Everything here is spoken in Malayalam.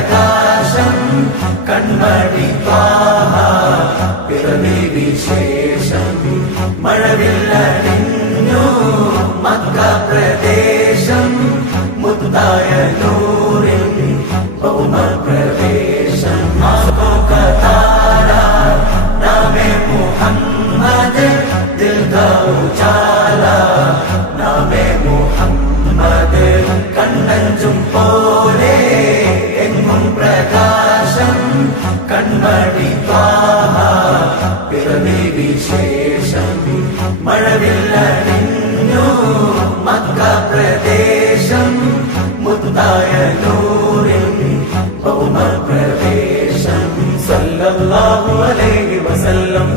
പ്രകാശം കൺമണി ത്വാഹ പിറവി വിശേഷം മഴവില്ലണിഞ്ഞു മക്ക പ്രദേശം മുത്തായ നൂറിൻ ഭൗമ പ്രവേശം ആസോ കതാര നാമേ മുഹമ്മദ് ദിൽ കാ ഉജാല നാമേ മുഹമ്മദ് കണ്ണഞ്ചും പോലെ എങ്ങും പ്രകാശം കൺമണി ത്വാഹ പിറവി വിശേഷം മഴവില്ലണിഞ്ഞു മക്ക പ്രദേശം മുത്തായ നൂറിൻ ഭൗമ പ്രവേശം സല്ലല്ലാഹു അലൈഹി വസല്ലം